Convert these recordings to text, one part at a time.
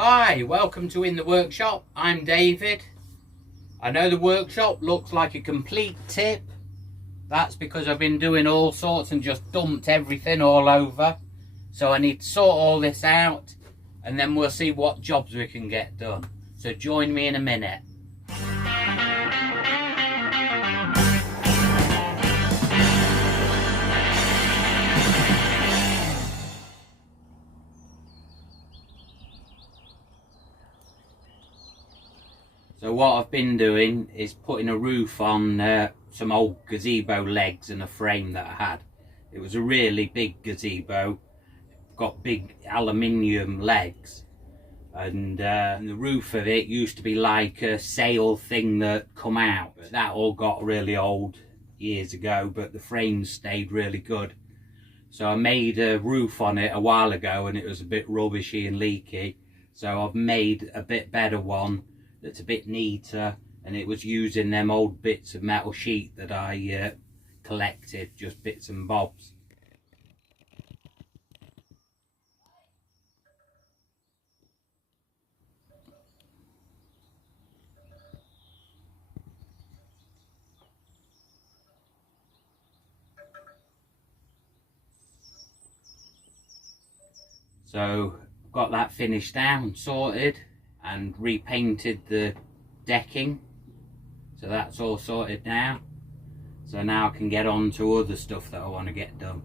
Hi, welcome to In the Workshop. I'm David. I know the workshop looks like a complete tip. That's because I've been doing all sorts and just dumped everything all over. So I need to sort all this out and then we'll see what jobs we can get done. So join me in a minute. So what I've been doing is putting a roof on some old gazebo legs and a frame that I had. It was a really big gazebo, got big aluminium legs, and the roof of it used to be like a sail thing that come out. But that all got really old years ago, but the frames stayed really good. So I made a roof on it a while ago and it was a bit rubbishy and leaky. So I've made a bit better one that's a bit neater, and it was using them old bits of metal sheet that I collected, just bits and bobs. So got that finished down, sorted, and repainted the decking, so that's all sorted now. So now I can get on to other stuff that I want to get done.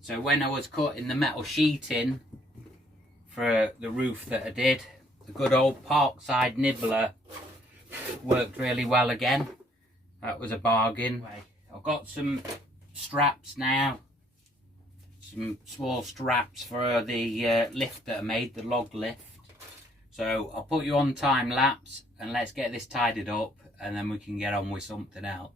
So when I was cutting the metal sheeting for the roof that I did, the good old Parkside nibbler worked really well again. That was a bargain. I've got some straps now, some small straps for the lift that I made, the log lift. So I'll put you on time lapse and let's get this tidied up and then we can get on with something else.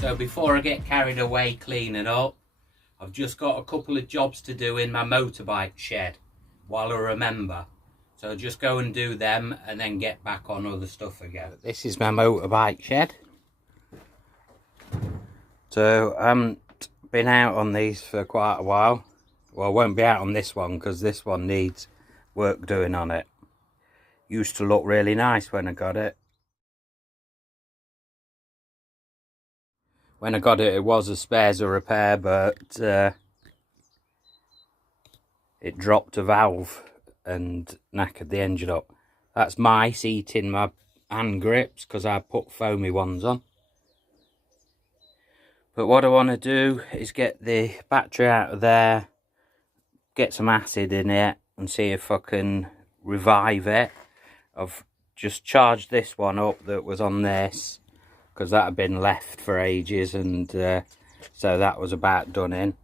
So before I get carried away cleaning up, I've just got a couple of jobs to do in my motorbike shed while I remember. So I'll just go and do them and then get back on other stuff again. This is my motorbike shed. So I haven't been out on these for quite a while. Well, I won't be out on this one because this one needs work doing on it. Used to look really nice when I got it. When I got it, it was a spares or repair, but it dropped a valve and knackered the engine up. That's mice eating my hand grips because I put foamy ones on. But what I want to do is get the battery out of there, get some acid in it and see if I can revive it. I've just charged this one up that was on this, because that had been left for ages, and so that was about done in.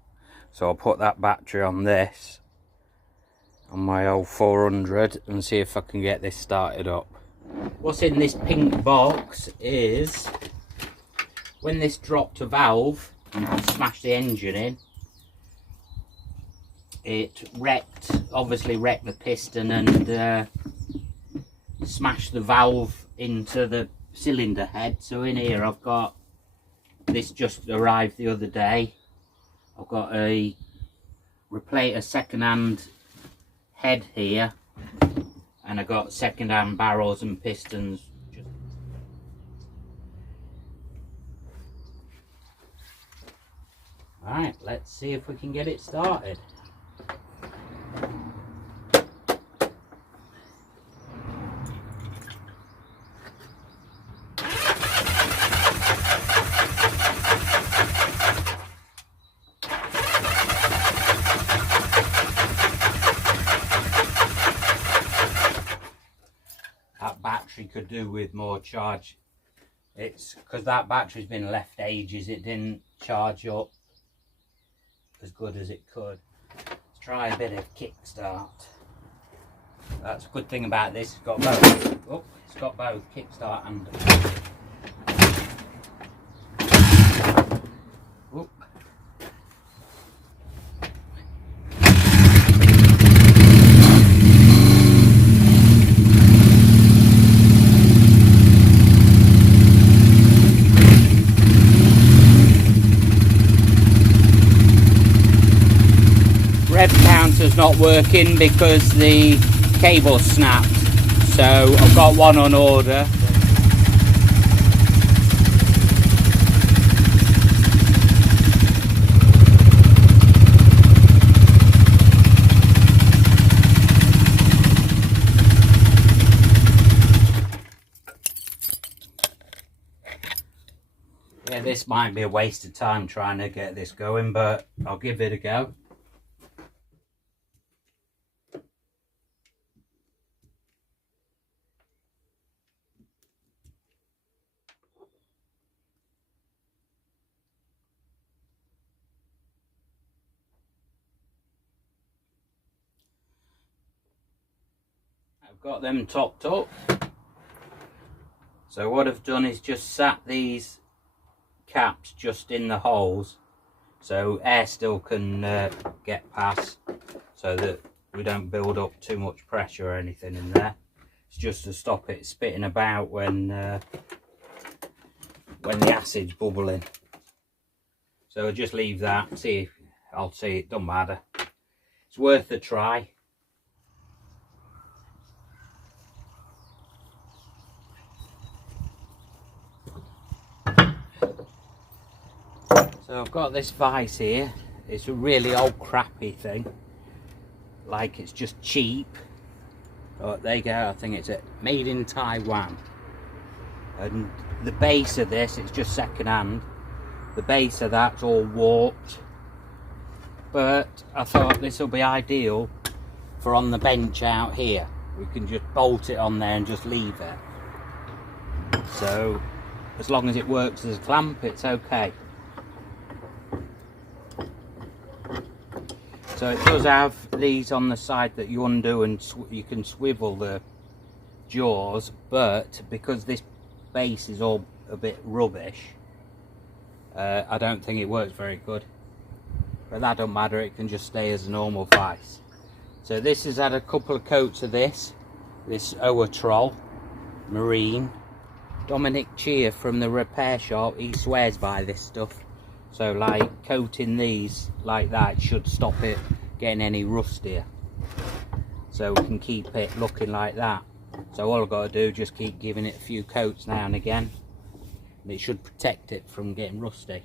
So I'll put that battery on this, on my old 400, and see if I can get this started up. What's in this pink box is, when this dropped a valve and smashed the engine in, it obviously wrecked the piston and smashed the valve into the cylinder head. So in here I've got, this just arrived the other day, I've got a second-hand head here, and I got second-hand barrels and pistons. Alright, let's see if we can get it started. That battery could do with more charge. It's because that battery's been left ages, it didn't charge up as good as it could. Let's try a bit of kickstart. That's a good thing about this, it's got both. Oh, it's got both kickstart and oh. Rev counter's not working because the cable snapped, so I've got one on order. Yeah, this might be a waste of time trying to get this going, but I'll give it a go. I've got them topped up. So what I've done is just sat these caps just in the holes so air still can get past, so that we don't build up too much pressure or anything in there. It's just to stop it spitting about when the acid's bubbling. So I'll just leave that, see, I'll see, it don't matter. It's worth a try. So I've got this vise here. It's a really old crappy thing, like it's just cheap. Oh, there you go, I think it's made in Taiwan. And the base of this, it's just second hand. The base of that's all warped, but I thought this will be ideal for on the bench out here. We can just bolt it on there and just leave it. So as long as it works as a clamp, it's okay. So it does have these on the side that you undo and you can swivel the jaws, but because this base is all a bit rubbish, I don't think it works very good. But that don't matter, it can just stay as a normal vise. So this has had a couple of coats of this Oatrol Marine. Dominic Cheer from the repair shop, he swears by this stuff. So like coating these like that should stop it getting any rustier. So we can keep it looking like that. So all I've got to do is just keep giving it a few coats now and again. And it should protect it from getting rusty.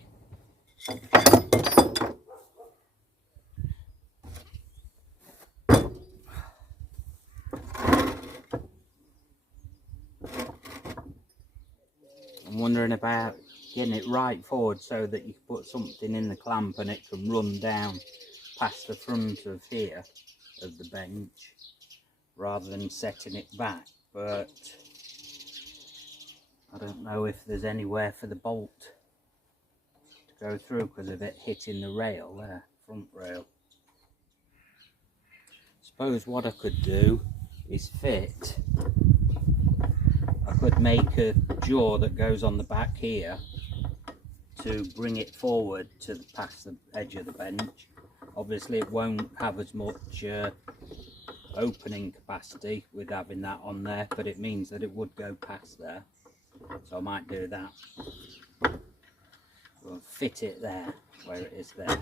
I'm wondering about getting it right forward so that you can put something in the clamp and it can run down past the front of here of the bench rather than setting it back. But I don't know if there's anywhere for the bolt to go through because of it hitting the rail there, front rail. Suppose what I could do is I could make a jaw that goes on the back here to bring it forward to past the edge of the bench. Obviously it won't have as much opening capacity with having that on there, but it means that it would go past there. so I might do that. We'll fit it there where it is there.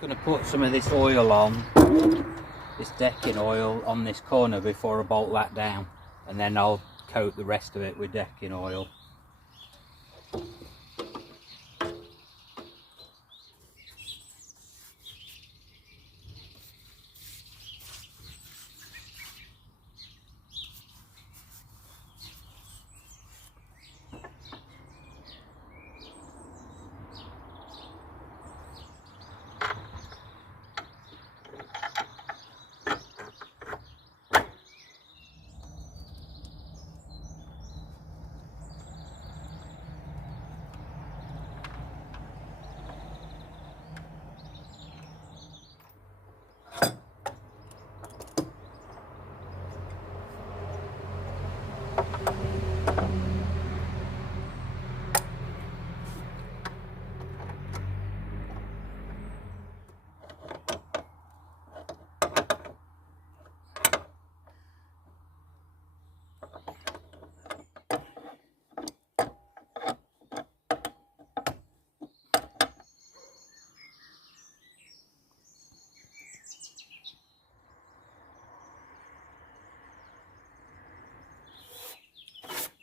Going to put some of this oil on, this decking oil on this corner before I bolt that down, and then I'll coat the rest of it with decking oil.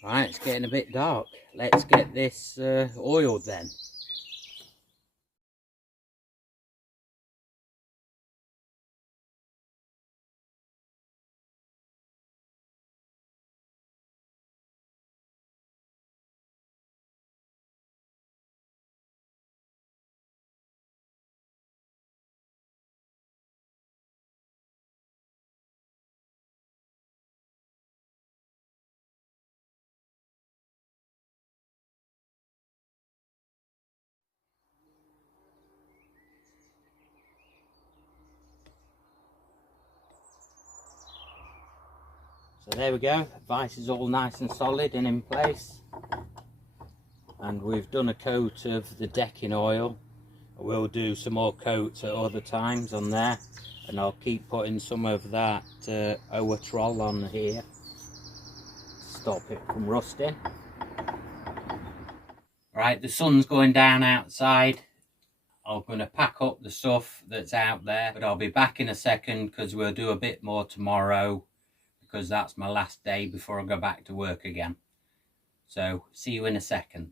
Right, it's getting a bit dark. Let's get this oiled then. So there we go, vise is all nice and solid and in place, and we've done a coat of the decking oil. We'll do some more coats at other times on there, and I'll keep putting some of that troll on here to stop it from rusting. Right, the sun's going down outside. I'm going to pack up the stuff that's out there, but I'll be back in a second because we'll do a bit more tomorrow, because that's my last day before I go back to work again. So see you in a second.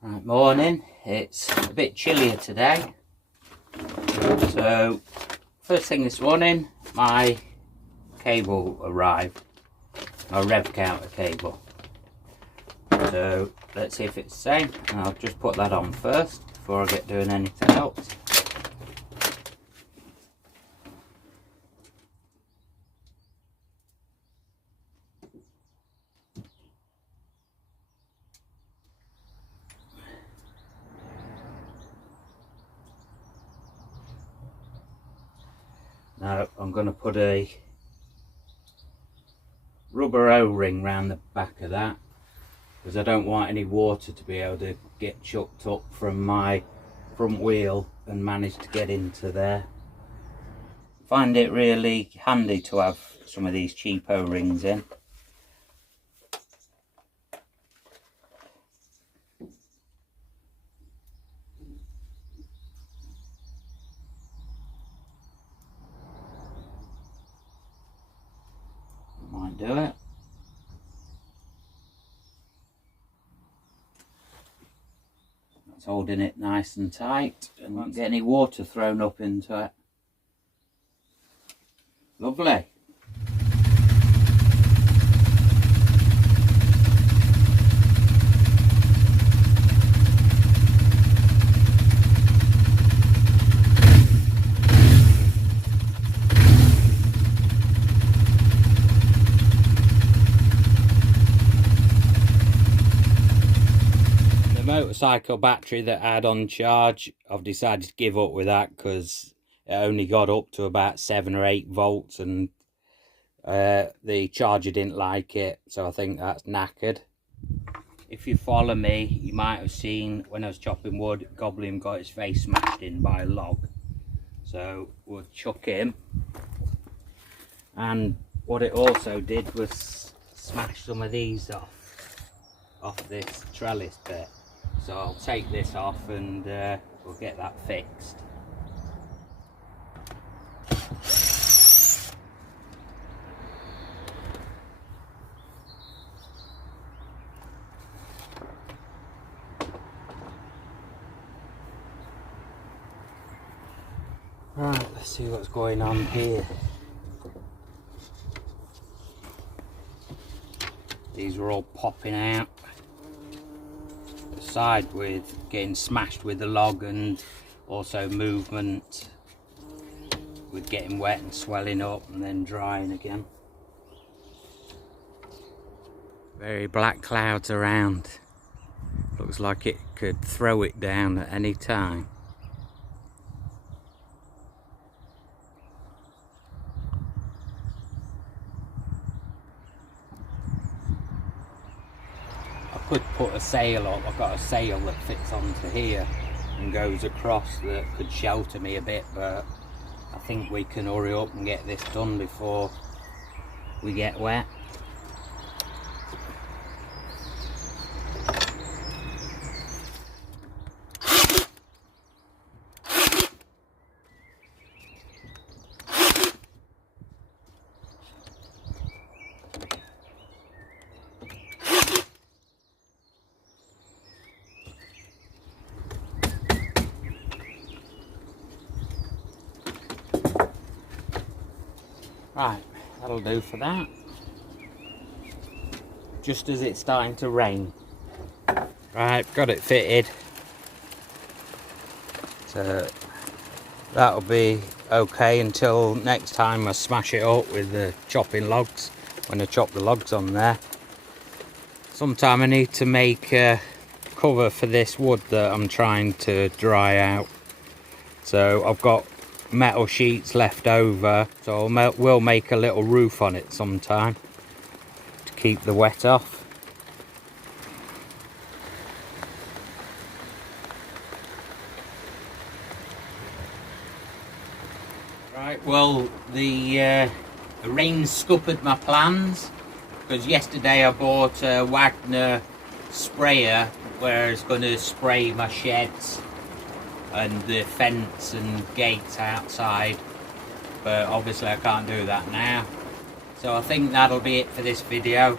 Right, morning. It's a bit chillier today. So first thing this morning, my cable arrived, my rev counter cable. So let's see if it's the same. I'll just put that on first before I get doing anything else. Now I'm going to put a rubber O-ring round the back of that, because I don't want any water to be able to get chucked up from my front wheel and manage to get into there. Find it really handy to have some of these cheap O-rings in. Might do it. It's holding it nice and tight and won't get any water thrown up into it. Lovely. Motorcycle battery that I had on charge, I've decided to give up with that because it only got up to about 7 or 8 volts and the charger didn't like it, so I think that's knackered. If you follow me, you might have seen when I was chopping wood, Goblin got his face smashed in by a log, so we'll chuck him. And what it also did was smash some of these off this trellis bit. So I'll take this off and we'll get that fixed. Right, let's see what's going on here. These are all popping out. Side with getting smashed with the log, and also movement with getting wet and swelling up and then drying again. Very black clouds around. Looks like it could throw it down at any time. Could put a sail up. I've got a sail that fits onto here and goes across that could shelter me a bit, but I think we can hurry up and get this done before we get wet. Right, that'll do for that. Just as it's starting to rain. Right, got it fitted. So that'll be okay until next time I smash it up with the chopping logs, when I chop the logs on there. Sometime I need to make a cover for this wood that I'm trying to dry out. So I've got metal sheets left over, so we'll make a little roof on it sometime to keep the wet off. Right, well, the rain scuppered my plans, because yesterday I bought a Wagner sprayer where it's going to spray my sheds and the fence and gates outside, but obviously I can't do that now. So I think that'll be it for this video.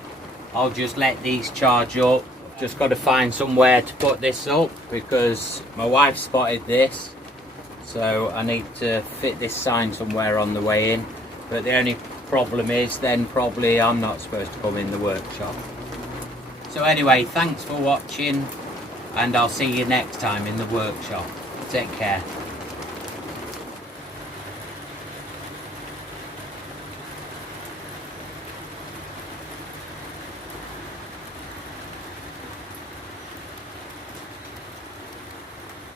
I'll just let these charge up. Just got to find somewhere to put this up because my wife spotted this, so I need to fit this sign somewhere on the way in. But the only problem is then probably I'm not supposed to come in the workshop. So anyway, thanks for watching, and I'll see you next time in the workshop. Take care.